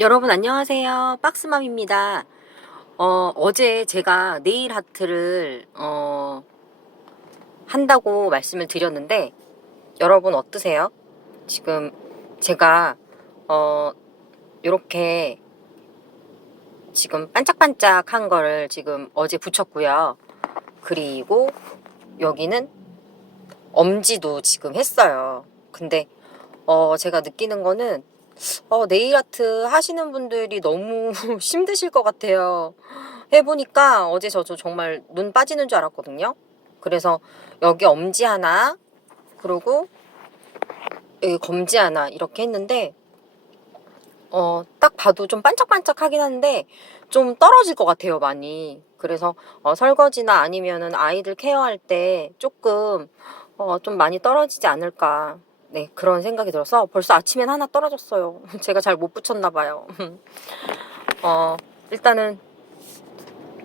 여러분 안녕하세요. 박스맘입니다. 어제 제가 네일 아트를 한다고 말씀을 드렸는데 여러분 어떠세요? 지금 제가 이렇게 지금 반짝반짝한 거를 지금 어제 붙였고요. 그리고 여기는 엄지도 지금 했어요. 근데 제가 느끼는 거는 네일 아트 하시는 분들이 너무 힘드실 것 같아요. 해보니까 어제 저 정말 눈 빠지는 줄 알았거든요. 그래서 여기 엄지 하나, 그리고 여기 검지 하나 이렇게 했는데 딱 봐도 좀 반짝반짝하긴 한데 좀 떨어질 것 같아요, 많이. 그래서 설거지나 아니면은 아이들 케어할 때 조금 좀 많이 떨어지지 않을까. 네, 그런 생각이 들어서 벌써 아침엔 하나 떨어졌어요. 제가 잘 못 붙였나 봐요. 일단은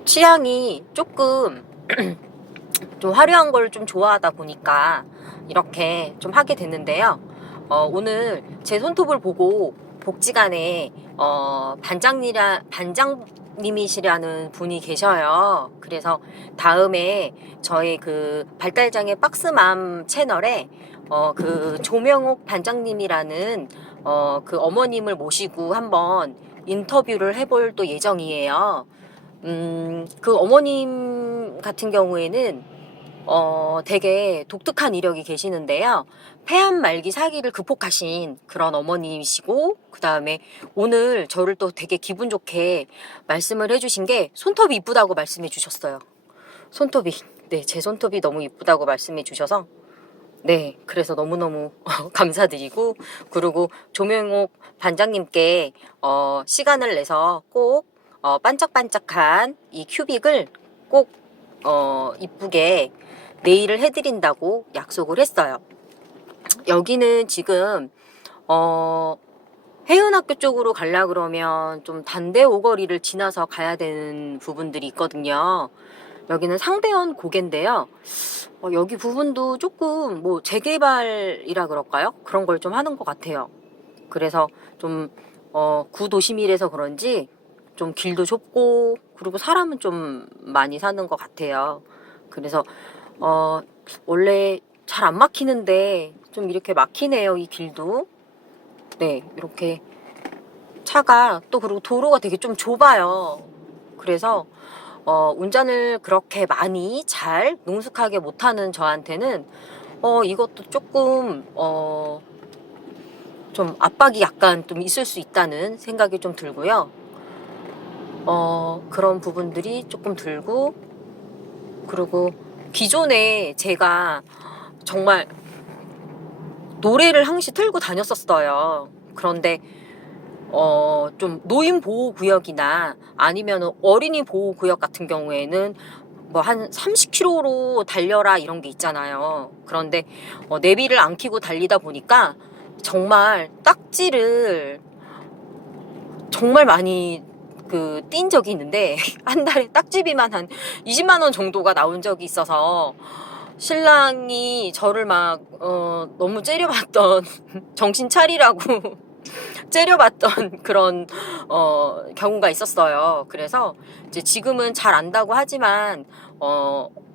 취향이 조금 좀 화려한 걸 좀 좋아하다 보니까 이렇게 좀 하게 됐는데요. 오늘 제 손톱을 보고 복지관에 반장님이시라는 분이 계셔요. 그래서 다음에 저의 그 발달장애 박스맘 채널에 그 조명옥 반장님이라는 그 어머님을 모시고 한번 인터뷰를 해볼 또 예정이에요. 그 어머님 같은 경우에는 되게 독특한 이력이 계시는데요. 폐암 말기 사기를 극복하신 그런 어머님이시고, 그 다음에 오늘 저를 또 되게 기분 좋게 말씀을 해주신 게 손톱이 이쁘다고 말씀해 주셨어요. 손톱이. 네, 제 손톱이 너무 이쁘다고 말씀해 주셔서, 네, 그래서 너무너무 감사드리고, 그리고 조명옥 반장님께 시간을 내서 꼭 반짝반짝한 이 큐빅을 꼭 이쁘게 네일을 해드린다고 약속을 했어요. 여기는 지금 해운학교 쪽으로 가려 그러면 좀 단대 오거리를 지나서 가야 되는 부분들이 있거든요. 여기는 상대원 고개인데요. 여기 부분도 조금 뭐 재개발이라 그럴까요? 그런 걸 좀 하는 것 같아요. 그래서 좀 구도심이라서 그런지 좀 길도 좁고, 그리고 사람은 좀 많이 사는 것 같아요. 그래서 원래 잘 안 막히는데 좀 이렇게 막히네요, 이 길도. 네, 이렇게 차가 또, 그리고 도로가 되게 좀 좁아요. 그래서 운전을 그렇게 많이 잘 능숙하게 못하는 저한테는 이것도 조금 좀 압박이 약간 좀 있을 수 있다는 생각이 좀 들고요. 그런 부분들이 조금 들고, 그리고 기존에 제가 정말 노래를 항시 틀고 다녔었어요. 그런데 좀 노인 보호 구역이나 아니면 어린이 보호 구역 같은 경우에는 뭐 한 30km로 달려라 이런 게 있잖아요. 그런데 내비를 안 켜고 달리다 보니까 정말 딱지를 정말 많이 띈 적이 있는데 한 달에 딱지비만 한 20만 원 정도가 나온 적이 있어서 신랑이 저를 막 너무 째려봤던 정신 차리라고 째려봤던 그런 경우가 있었어요. 그래서 이제 지금은 잘 안다고 하지만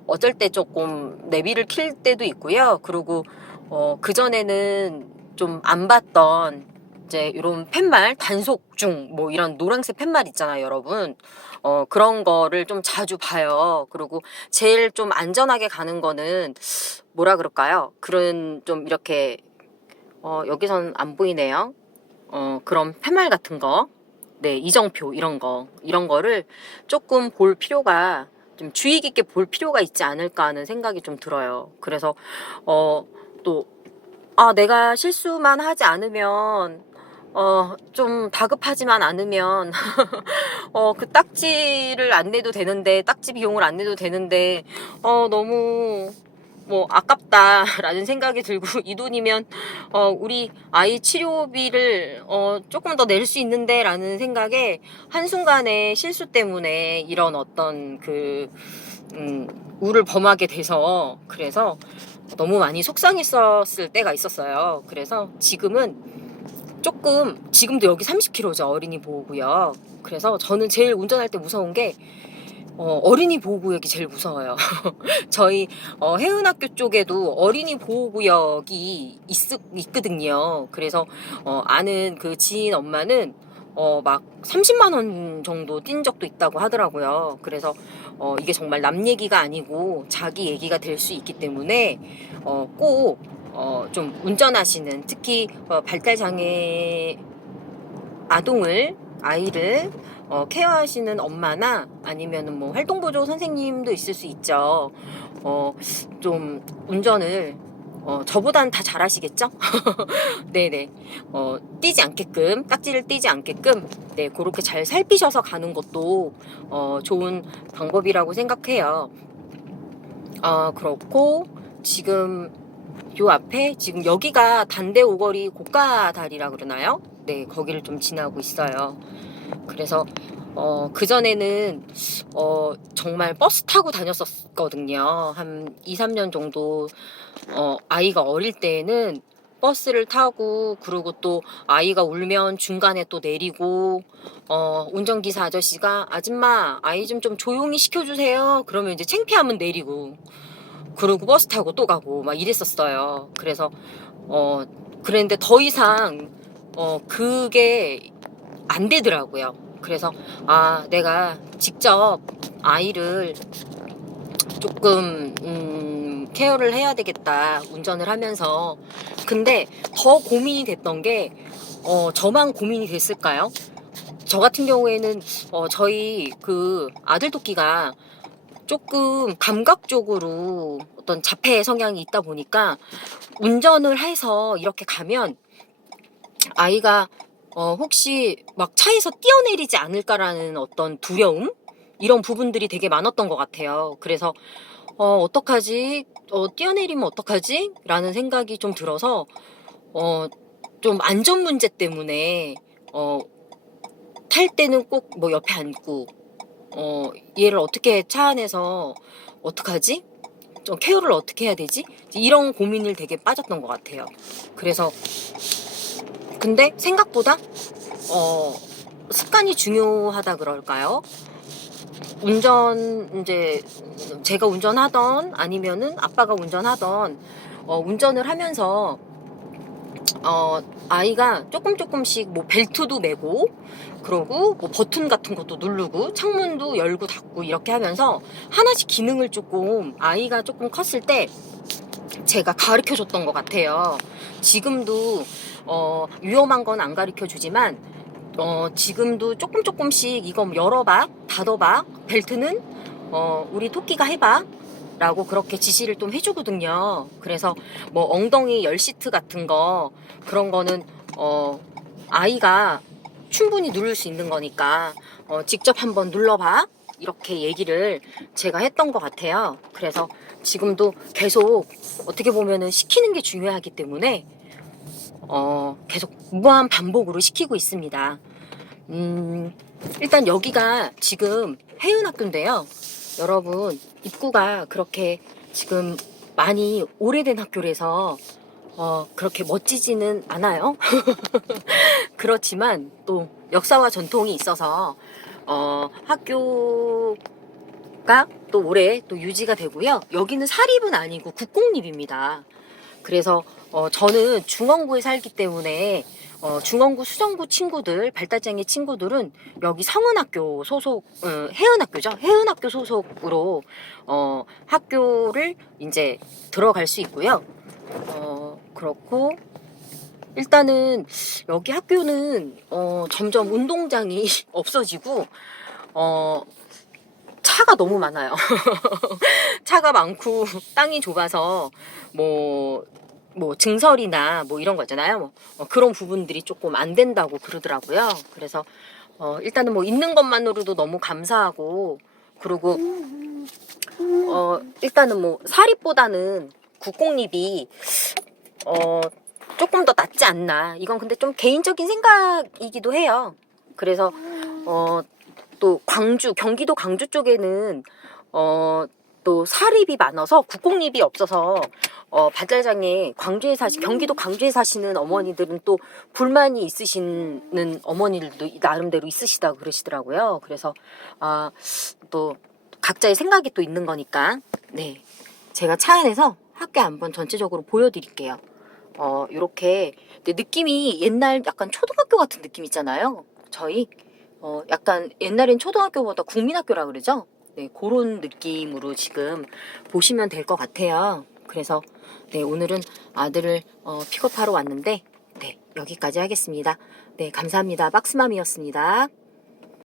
어쩔 때 조금 내비를 킬 때도 있고요. 그리고 그전에는 좀 안 봤던 이제 이런 팻말, 단속중 뭐 이런 노란색 팻말 있잖아요, 여러분. 그런 거를 좀 자주 봐요. 그리고 제일 좀 안전하게 가는 거는 뭐라 그럴까요? 그런 좀 이렇게 여기선 안 보이네요. 그런 팻말 같은 거, 네, 이정표 이런 거를 조금 볼 필요가, 좀 주의 깊게 볼 필요가 있지 않을까 하는 생각이 좀 들어요. 그래서 또 내가 실수만 하지 않으면 좀 다급하지만 않으면 그 딱지를 안 내도 되는데, 딱지 비용을 안 내도 되는데 너무 뭐 아깝다라는 생각이 들고 이 돈이면 우리 아이 치료비를 조금 더 낼 수 있는데 라는 생각에 한순간에 실수 때문에 이런 어떤 우를 범하게 돼서, 그래서 너무 많이 속상했었을 때가 있었어요. 그래서 지금은 조금 지금도 여기 30km죠. 어린이 보호구역. 그래서 저는 제일 운전할 때 무서운 게 어린이 보호구역이 제일 무서워요. 저희 해운학교 쪽에도 어린이 보호구역이 있거든요. 그래서 아는 그 지인 엄마는 막 30만 원 정도 뛴 적도 있다고 하더라고요. 그래서 이게 정말 남 얘기가 아니고 자기 얘기가 될 수 있기 때문에 꼭 좀 운전하시는, 특히 발달장애 아이를 케어하시는 엄마나 아니면은 뭐 활동보조 선생님도 있을 수 있죠. 좀 운전을 저보단 다 잘하시겠죠? 네네. 띄지 않게끔, 딱지를 띄지 않게끔, 네, 그렇게 잘 살피셔서 가는 것도 좋은 방법이라고 생각해요. 그렇고 지금 요 앞에, 지금 여기가 단대 오거리 고가다리라 그러나요? 네, 거기를 좀 지나고 있어요. 그래서 그전에는 정말 버스 타고 다녔었거든요. 한 2, 3년 정도 아이가 어릴 때에는 버스를 타고, 그리고 또 아이가 울면 중간에 또 내리고, 운전기사 아저씨가 아줌마 아이 좀 조용히 시켜주세요. 그러면 이제 창피하면 내리고, 그리고 버스 타고 또 가고 막 이랬었어요. 그래서 그랬는데 더 이상 그게 안 되더라고요. 그래서 내가 직접 아이를 조금 케어를 해야 되겠다, 운전을 하면서. 근데 더 고민이 됐던 게 저만 고민이 됐을까요? 저 같은 경우에는 저희 그 아들 토끼가 조금 감각적으로 어떤 자폐 성향이 있다 보니까 운전을 해서 이렇게 가면 아이가 혹시 막 차에서 뛰어내리지 않을까라는 어떤 두려움, 이런 부분들이 되게 많았던 것 같아요. 그래서 어떡하지? 뛰어내리면 어떡하지? 라는 생각이 좀 들어서 좀 안전 문제 때문에 탈 때는 꼭 뭐 옆에 앉고, 얘를 어떻게 차 안에서 어떡하지? 좀 케어를 어떻게 해야 되지? 이런 고민을 되게 빠졌던 것 같아요. 그래서 근데 생각보다 습관이 중요하다 그럴까요? 이제 제가 운전하던 아니면은 아빠가 운전하던 운전을 하면서 아이가 조금씩 뭐 벨트도 매고, 그러고 뭐 버튼 같은 것도 누르고 창문도 열고 닫고 이렇게 하면서 하나씩 기능을 조금, 아이가 조금 컸을 때 제가 가르쳐 줬던 것 같아요. 지금도 위험한 건 안 가르쳐 주지만 지금도 조금씩 이거 열어봐, 닫아봐, 벨트는 우리 토끼가 해봐 라고 그렇게 지시를 좀 해주거든요. 그래서 뭐 엉덩이 열 시트 같은 거, 그런 거는 아이가 충분히 누를 수 있는 거니까 직접 한번 눌러봐, 이렇게 얘기를 제가 했던 것 같아요. 그래서 지금도 계속 어떻게 보면은 시키는 게 중요하기 때문에 계속 무한 반복으로 시키고 있습니다. 일단 여기가 지금 해운학교인데요. 여러분, 입구가 그렇게 지금 많이 오래된 학교라서 그렇게 멋지지는 않아요. 그렇지만 또 역사와 전통이 있어서 학교가 또 오래 또 유지가 되고요. 여기는 사립은 아니고 국공립입니다. 그래서 저는 중원구에 살기 때문에 중원구 수정구 친구들, 발달장애 친구들은 여기 성은학교 소속, 해운학교죠. 해운학교 소속으로 학교를 이제 들어갈 수 있고요. 그렇고 일단은 여기 학교는 점점 운동장이 없어지고 차가 너무 많아요. 차가 많고 땅이 좁아서 뭐 증설이나 뭐 이런 거 있잖아요. 그런 부분들이 조금 안 된다고 그러더라고요. 그래서 일단은 뭐 있는 것만으로도 너무 감사하고, 그리고 일단은 뭐 사립보다는 국공립이 조금 더 낫지 않나. 이건 근데 좀 개인적인 생각이기도 해요. 그래서 또 경기도 광주 쪽에는 또 또 사립이 많아서 국공립이 없어서 발달장애 경기도 광주에 사시는 어머니들은 또 불만이 있으시는 어머니들도 나름대로 있으시다고 그러시더라고요. 그래서 또 각자의 생각이 또 있는 거니까 네, 제가 차 안에서 학교 한번 전체적으로 보여드릴게요. 요렇게 느낌이 옛날 약간 초등학교 같은 느낌 있잖아요. 저희 약간 옛날엔 초등학교보다 국민학교라 그러죠. 네, 그런 느낌으로 지금 보시면 될 것 같아요. 그래서 네, 오늘은 아들을 픽업하러 왔는데 네, 여기까지 하겠습니다. 네, 감사합니다. 박스맘이었습니다.